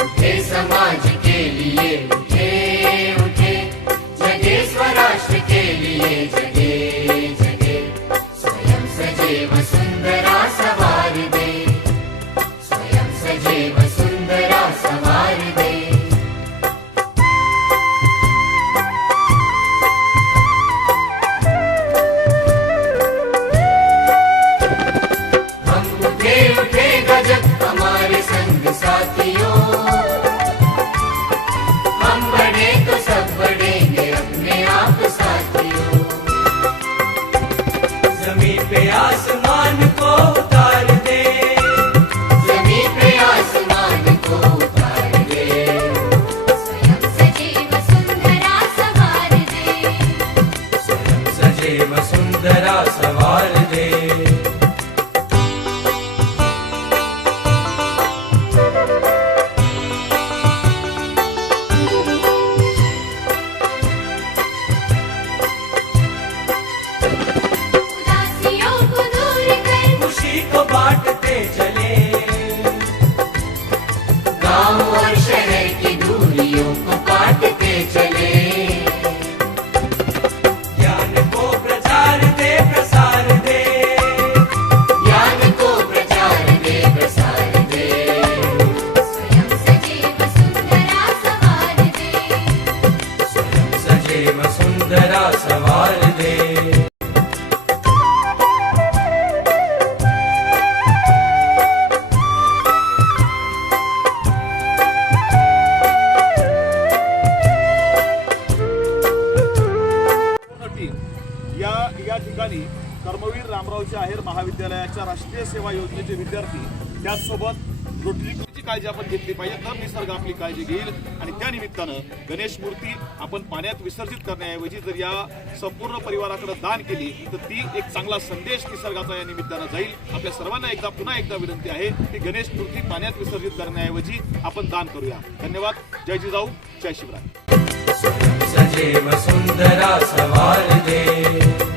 उठे समाज के लिए उठे उठे, जगे स्वराष्ट्र के लिए जगे जगे। स्वयं सजे वसुंधरा सवार दे, स्वयं सजे वसुंधरा सवार दे। हम उठे उठे गजब हमारे संग साथियों, हम बढ़े तो सब बढ़ेंगे अपने आप साथियों। जमीन पे आसमान को उतार दे, जमीन पे आसमान को उतार दे। स्वयं सजे वसुंधरा सवार दे, स्वयं सजे वसुंधरा सवार दे। उदासियों को दूर कर खुशी को बांटते चले, गांव और शहर की दूरियों को काटते चले। ज्ञान को प्रचार दे प्रसार दे, ज्ञान को प्रचार दे प्रसार दे। स्वयं सजे वसुंधरा सवार दे, स्वयं सजे वसुंधरा सवार दे। या ठिकाणी कर्मवीर रामरावजी आहेर महाविद्यालयाच्या राष्ट्रीय सेवा योजनेचे विद्यार्थी, त्याचसोबत रोटरी क्लबची काळजी आपण घेतली पाहिजे, तर निसर्ग आपली काळजी घेईल। आणि त्या निमित्तानं गणेश मूर्ती आपण पाण्यात विसर्जित करण्याऐवजी जर या संपूर्ण परिवाराकडे दान केली तर ती एक चांगला संदेश निसर्गाचा या निमित्तानं जाईल। आपल्या सर्वांना पुन्हा एकदा विनंती आहे की गणेश मूर्ती पाण्यात विसर्जित करण्याऐवजी आपण दान करूया। धन्यवाद। जय जिजाऊ, जय शिवराय। स्वयं सजे वसुंधरा सवार दे।